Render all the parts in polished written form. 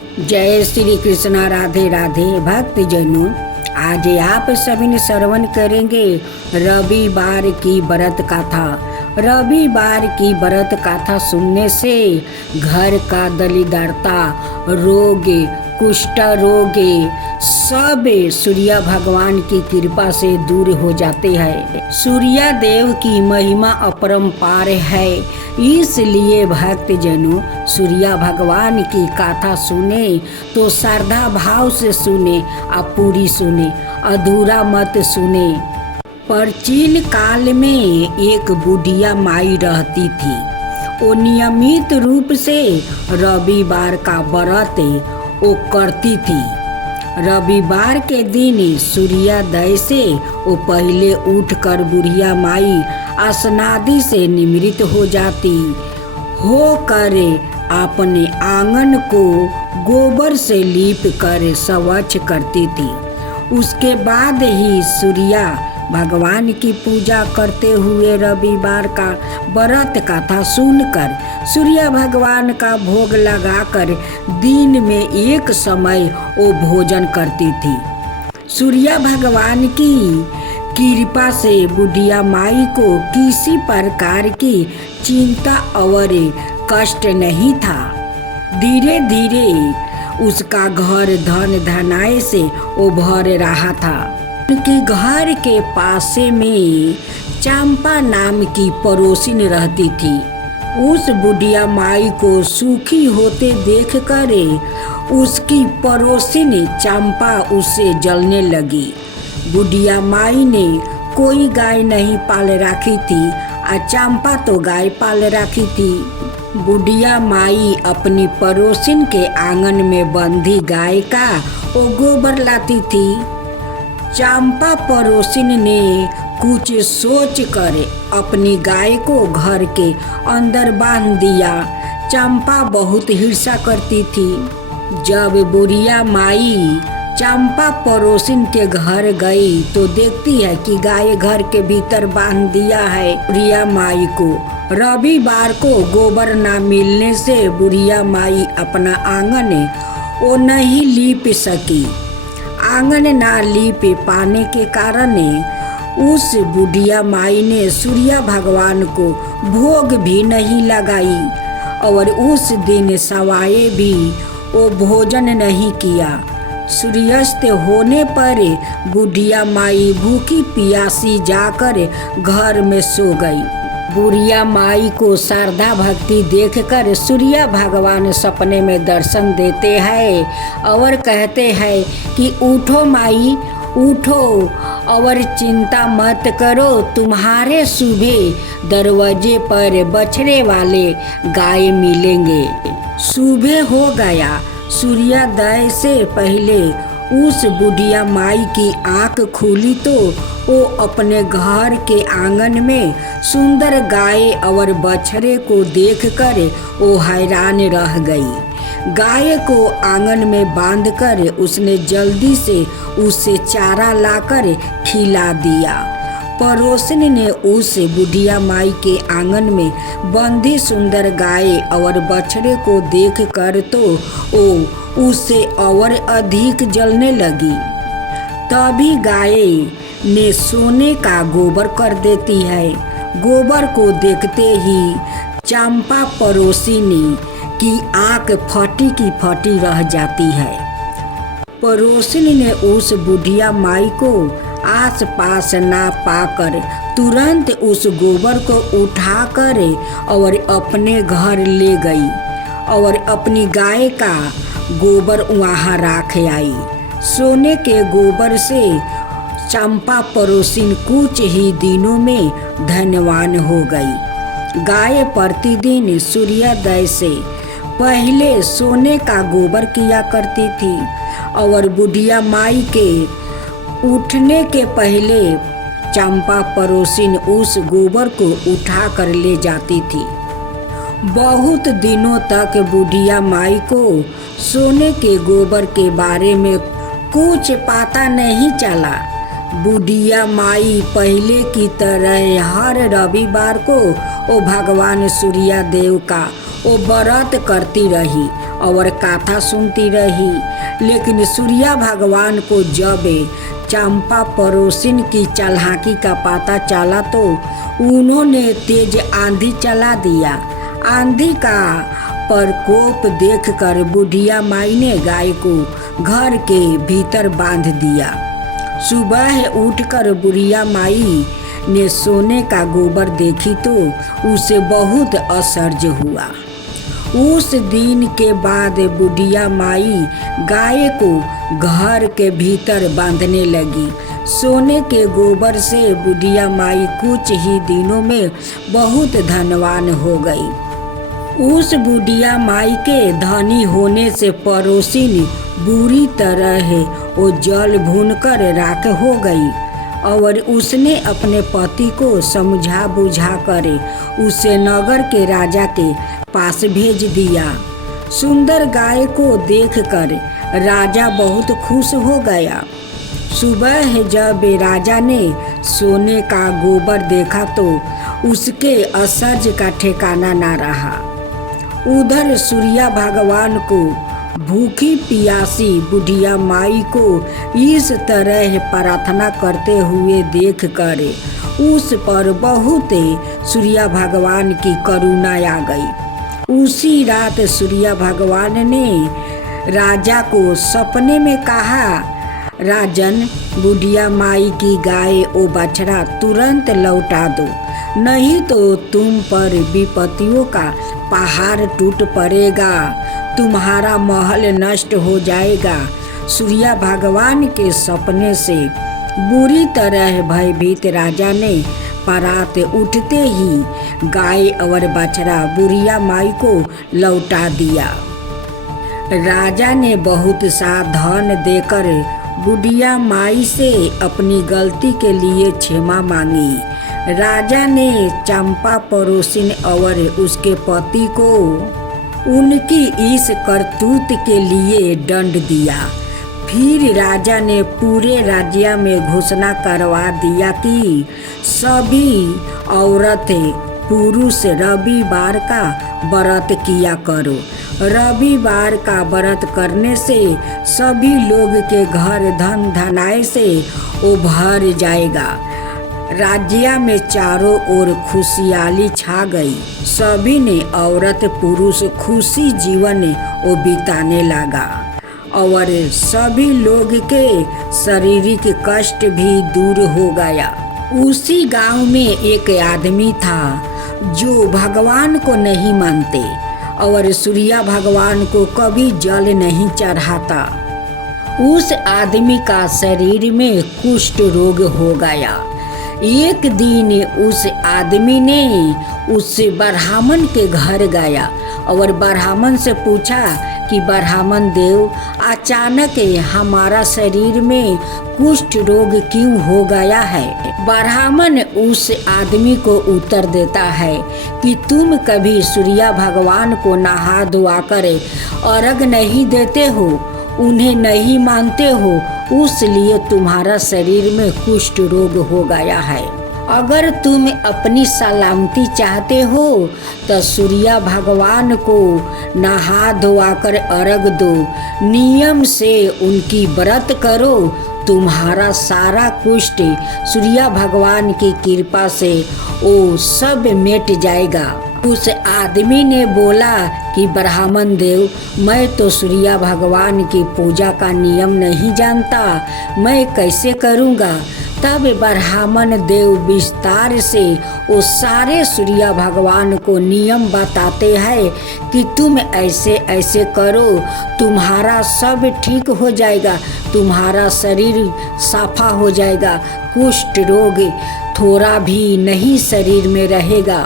जय श्री कृष्णा। राधे राधे भक्त जनों, आज आप सभी ने श्रवण करेंगे रविवार की व्रत कथा। रविवार की व्रत कथा सुनने से घर का दरिद्रता, रोग, कुष्ठ रोग सब सूर्य भगवान की कृपा से दूर हो जाते हैं। सूर्य देव की महिमा अपरंपार है, इसलिए भक्त जनों सूर्य भगवान की कथा सुने तो श्रद्धा भाव से सुने, आप पूरी सुने, अधूरा मत सुने। प्राचीन काल में एक बुढ़िया माई रहती थी। वो नियमित रूप से रविवार का व्रत वो करती थी। रविवार के दिन सूर्योदय से वो पहले उठकर बुढ़िया माई स्नादि से निवृत्त हो जाती, होकर अपने आंगन को गोबर से लीप कर स्वच्छ करती थी। उसके बाद ही सूर्य भगवान की पूजा करते हुए रविवार का व्रत कथा सुनकर सूर्य भगवान का भोग लगाकर दिन में एक समय वो भोजन करती थी। सूर्य भगवान की कृपा से बुढ़िया माई को किसी प्रकार की चिंता और कष्ट नहीं था। धीरे धीरे उसका घर धन धनाए से उभर रहा था। उनके घर के पासे में चंपा नाम की पड़ोसिन रहती थी। उस बुढ़िया माई को सुखी होते देखकर उसकी पड़ोसिन चंपा उससे जलने लगी। बुढ़िया माई ने कोई गाय नहीं पाल रखी थी और चंपा तो गाय पाल रखी थी। बुढ़िया माई अपनी पड़ोसिन के आंगन में बंधी गाय का वो गोबर लाती थी। चंपा पड़ोसिन ने कुछ सोच कर अपनी गाय को घर के अंदर बांध दिया। चंपा बहुत हिंसा करती थी। जब बुढ़िया माई चंपा पड़ोसिन के घर गई तो देखती है कि गाय घर के भीतर बांध दिया है। बुढ़िया माई को रविवार को गोबर ना मिलने से बुढ़िया माई अपना आंगन वो नहीं लीप सकी। आंगन ना लीप पाने के कारण उस बुढ़िया माई ने सूर्य भगवान को भोग भी नहीं लगाई और उस दिन सवाए भी वो भोजन नहीं किया। सूर्यास्त होने पर बुढ़िया माई भूखी प्यासी जाकर घर में सो गई। बुढ़िया माई को श्रद्धा भक्ति देखकर सूर्य भगवान सपने में दर्शन देते हैं और कहते हैं कि उठो माई उठो और चिंता मत करो, तुम्हारे सुबह दरवाजे पर बछड़े वाले गाय मिलेंगे। सुबह हो गया। सूर्योदय से पहले उस बुढ़िया माई की आंख खुली तो वो अपने घर के आंगन में सुंदर गाय और बछड़े को देखकर वो हैरान रह गई। गाय को आंगन में बांधकर उसने जल्दी से उसे चारा लाकर खिला दिया। पड़ोसिन ने उस बुढ़िया माई के आंगन में बंधी सुंदर गाय और बछड़े को देखकर तो वो उससे और अधिक जलने लगी। तभी गाय ने सोने का गोबर कर देती है। गोबर को देखते ही चंपा पड़ोसिनी की आंख फटी की फटी रह जाती है। पड़ोसिन ने उस बुढ़िया माई को आस पास ना पाकर तुरंत उस गोबर को उठाकर और अपने घर ले गई और अपनी गाय का गोबर वहाँ रख आई। सोने के गोबर से चंपा पड़ोसिन कुछ ही दिनों में धनवान हो गई। गाय प्रतिदिन सूर्योदय से पहले सोने का गोबर किया करती थी और बुढ़िया माई के उठने के पहले चंपा पड़ोसिन उस गोबर को उठा कर ले जाती थी। बहुत दिनों तक बुढ़िया माई को सोने के गोबर के बारे में कुछ पता नहीं चला। बुढ़िया माई पहले की तरह हर रविवार को वो भगवान सूर्य देव का वो व्रत करती रही और कथा सुनती रही। लेकिन सूर्या भगवान को जब चंपा पड़ोसिन की चालाकी का पता चला तो उन्होंने तेज आंधी चला दिया। आंधी का प्रकोप देखकर बुढ़िया माई ने गाय को घर के भीतर बांध दिया। सुबह उठकर बुढ़िया माई ने सोने का गोबर देखी तो उसे बहुत आश्चर्य हुआ। उस दिन के बाद बुढ़िया माई गाय को घर के भीतर बांधने लगी। सोने के गोबर से बुढ़िया माई कुछ ही दिनों में बहुत धनवान हो गई। उस बुढ़िया माई के धनी होने से पड़ोसिन बुरी तरह वो जल भूनकर राख हो गई और उसने अपने पति को समझा बुझा कर उसे नगर के राजा के पास भेज दिया। सुंदर गाय को देखकर राजा बहुत खुश हो गया। सुबह जब राजा ने सोने का गोबर देखा तो उसके आश्चर्य का ठिकाना ना रहा। उधर सूर्या भगवान को भूखी प्यासी बुढ़िया माई को इस तरह प्रार्थना करते हुए देखकर उस पर बहुत सूर्या भगवान की करुणा आ गई। उसी रात सूर्या भगवान ने राजा को सपने में कहा, राजन, बुढ़िया माई की गाय और बछड़ा तुरंत लौटा दो, नहीं तो तुम पर विपत्तियों का पहाड़ टूट पड़ेगा, तुम्हारा महल नष्ट हो जाएगा। सूर्या भगवान के सपने से बुरी तरह भयभीत राजा ने परात उठते ही गाय और बछड़ा बुढ़िया माई को लौटा दिया। राजा ने बहुत सा धन देकर बुढ़िया माई से अपनी गलती के लिए क्षमा मांगी। राजा ने चंपा पड़ोसिन और उसके पति को उनकी इस करतूत के लिए दंड दिया। फिर राजा ने पूरे राज्य में घोषणा करवा दिया कि सभी औरतें पुरुष रविवार का व्रत किया करो। रविवार का व्रत करने से सभी लोग के घर धन धनाए से उभर जाएगा। राज्य में चारों ओर खुशहाली छा गई। सभी ने औरत पुरुष खुशी जीवन वो बिताने लगा और सभी लोग के शारीरिक कष्ट भी दूर हो गया। उसी गांव में एक आदमी था जो भगवान को नहीं मानते और सूर्या भगवान को कभी जल नहीं चढ़ाता। उस आदमी का शरीर में कुष्ठ रोग हो गया। एक दिन उस आदमी ने उस ब्राह्मण के घर गया और ब्राह्मण से पूछा कि ब्राह्मण देव, अचानक हमारा शरीर में कुष्ठ रोग क्यों हो गया है? ब्राह्मण उस आदमी को उत्तर देता है कि तुम कभी सूर्या भगवान को नहा धोआ कर अर्घ नहीं देते हो, उन्हें नहीं मानते हो, उसलिए तुम्हारा शरीर में कुष्ठ रोग हो गया है। अगर तुम अपनी सलामती चाहते हो तो सूर्या भगवान को नहा धोआ कर अर्घ दो, नियम से उनकी व्रत करो, तुम्हारा सारा कुष्ठ सूर्या भगवान की कृपा से वो सब मिट जाएगा। उस आदमी ने बोला कि ब्राह्मण देव, मैं तो सूर्या भगवान की पूजा का नियम नहीं जानता, मैं कैसे करूँगा? तब ब्राह्मण देव विस्तार से वो सारे सूर्या भगवान को नियम बताते हैं कि तुम ऐसे ऐसे करो, तुम्हारा सब ठीक हो जाएगा, तुम्हारा शरीर साफा हो जाएगा, कुष्ठ रोग थोड़ा भी नहीं शरीर में रहेगा।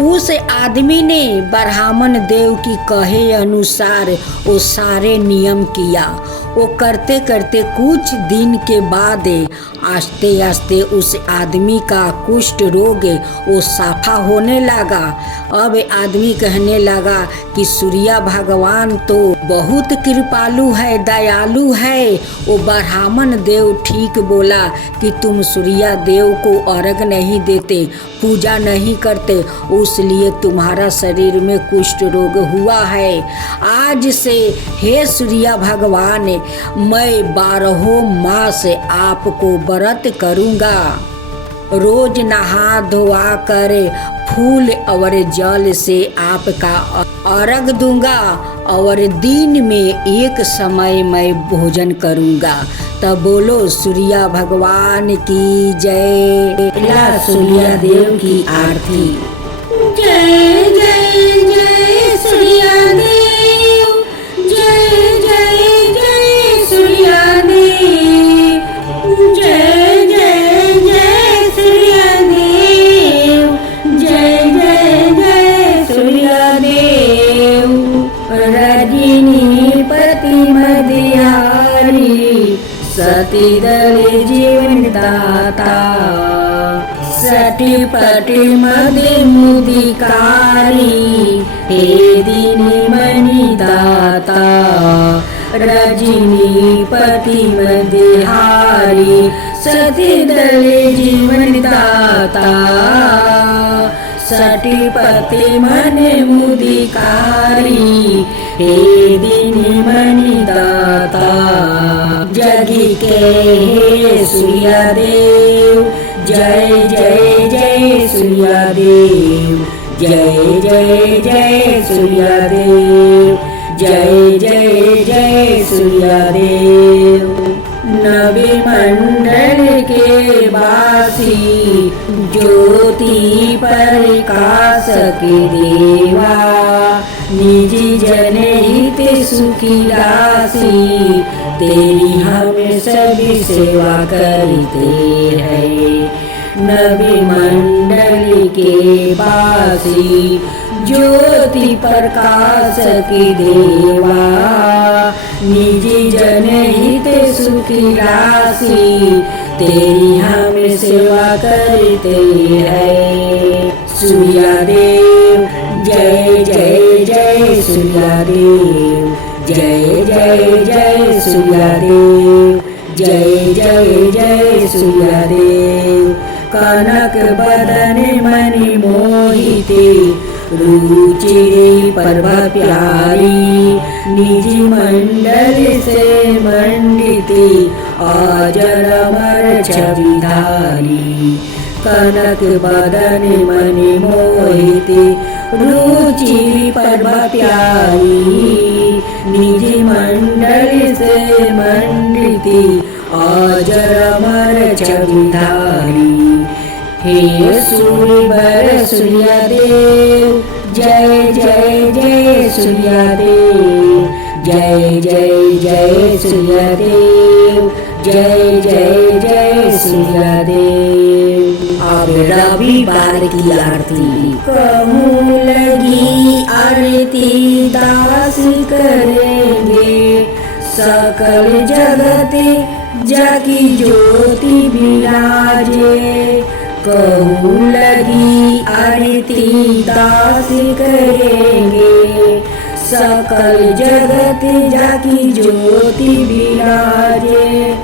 उस आदमी ने ब्राह्मण देव की कहे अनुसार वो सारे नियम किया। वो करते करते कुछ दिन के बाद आस्ते आस्ते उस आदमी का कुष्ठ रोग वो साफा होने लगा। अब आदमी कहने लगा कि सूर्य भगवान तो बहुत कृपालु है, दयालु है। वो ब्राह्मण देव ठीक बोला कि तुम सूर्य देव को अर्घ नहीं देते, पूजा नहीं करते, उसलिए तुम्हारा शरीर में कुष्ठ रोग हुआ है। आज से हे सूर्य भगवान, मैं 12 मास आपको व्रत करूँगा। रोज नहा धोआ कर फूल और जल से आपका अर्घ दूंगा और दिन में एक समय मैं भोजन करूंगा। तब बोलो सूर्य भगवान की जय। सूर्य देव की आरती। जय जय जय सूर्य देव, जय जय जय सूर्य देव, जय जय जय सूर्य देव, जय जय जय सूर्य देव। रजनी पति मदिहारी, सती दल जीवन दाता, सटी पटी मदि मुदिकारी, हे दीनी मणि दाता। रजनी पति मदिहारी, सती दल जीवन दाता, सटी पति मन मुदिकारी, हे दीनी मणि दाता। जगी के हे सूर्य देव, जय जय जय सूर्य देव, जय जय जय सूर्य देव, जय जय जय सूर्य देव। नवी मंडल के वासी, ज्योति प्रकाश के देवा, निजी जनहित सुखी राशि, तेरी हम सभी सेवा करते हैं। नवी मंडल के वासी, ज्योति प्रकाश की देवा, निजी जनहित सुखी राशि, तेरी हम सेवा करते हैं। सूर्य देव, जय जय जय सूर्य देव, जय जय जय सूर्य देव, जय जय जय सूर्य देव। कनक बदन मणि मोहिते, रुचिरे पर्व प्यारी, निजी मंडल से मंडिते, अजर अमर छविधारी। कनक बदन मणि मोहिते, रुचि पर्व प्यारी, निजी मंडल से मंडिते, अजर अमर छविधारी। हे सूर्यवर सूर्य देव, जय जय जय सूर्य देव, जय जय जय सूर्य देव, जय जय जय सूर्य देव। अब रविवार की आरती। कहूँ लगी आरती दास करेंगे, सकल जगत जाकी ज्योति विराजे। कहूँ लगी आरती दास करेंगे, सकल जगत जाकी ज्योति विराजे।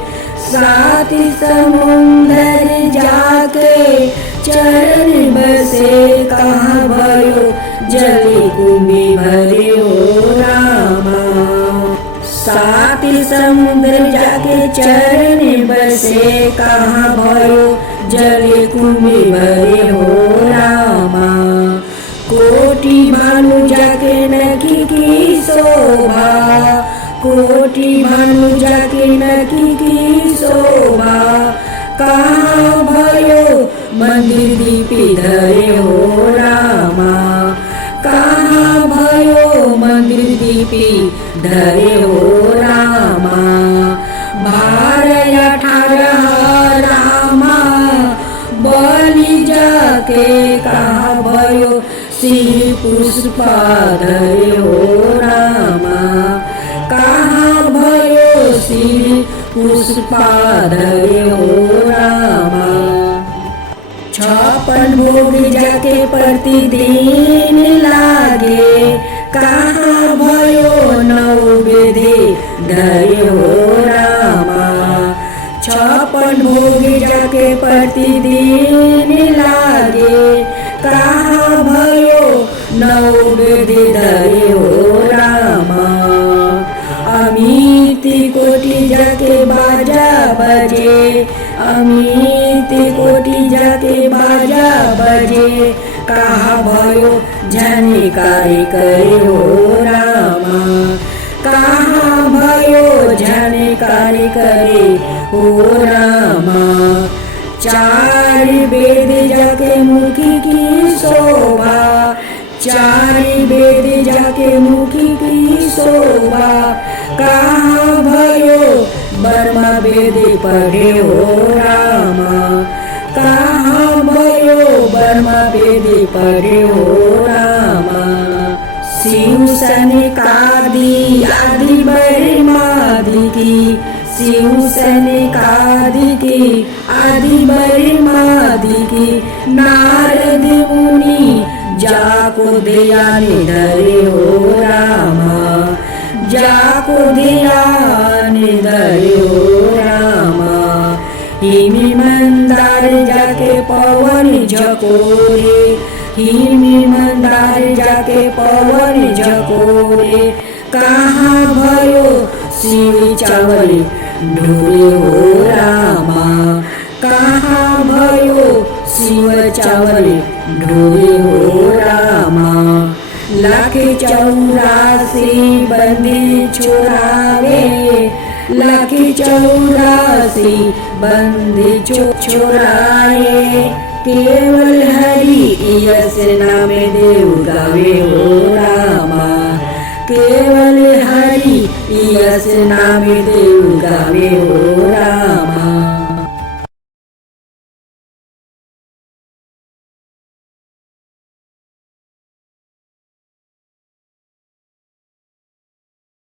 सात समुंदर जाके चरण बसे, कहाँ भयो जल कुंभी भरे हो रामा। सात समुद्र जाके चरण बसे, कहाँ भयो जल कुंभी भरे हो रामा। कोटि भानु जाके नखी की शोभा, कोटि भानु जाके नखी की शोभा। कहाँ भयो मंदिर दीपी धरे हो रामा, कहाँ भयो मंदिर दीपी धरे हो रामा। 12-18 रामा, बलि जाके कहाँ भयो सिंह पुष्पा धरे हो रामा। कहाँ भयो पुष्पाधरे हो रामा। 56 भोग जाके प्रतिदिन लागे, कहाँ भयो नवविधि धरे हो रामा। 56 भोग जाके प्रतिदिन लागे, कहाँ भयो नवविधि धरे हो रामा। अमित कोटि जाके बाजा बजे, अमित कोटि जाके बाजा बजे, कहाँ भयो झनकारी करे हो रामा। कहाँ भयो झनकारी करे हो रामा। 4 वेद जाके मुखी की शोभा, 4 वेद जाके मुखी की शोभा, कहाँ भयो ब्रह्म वेद पढ़े हो रामा। कहाँ भयो ब्रह्म वेद पढ़े हो रामा। शिव सनकादि आदि ब्रह्मादि की, शिव सनकादि की आदि ब्रह्मादि की, नारद मुनि जाको ध्यान धरे हो रामा। जाको ध्यान धरे हो रामा। हिमी मंदार जाके पवन झकोरे, हिमी मंदार जाके पवन झकोरे, कहाँ भयो शिव चावल ढोरे हो रामा। कहाँ भयो शिव चावल ढोरे हो रामा। 184 बंदी छोड़ावे, 184 बंदी छोड़ाए, केवल हरि यश नाम देव गावे हो रामा। केवल हरि यश नाम देव गावे हो रामा।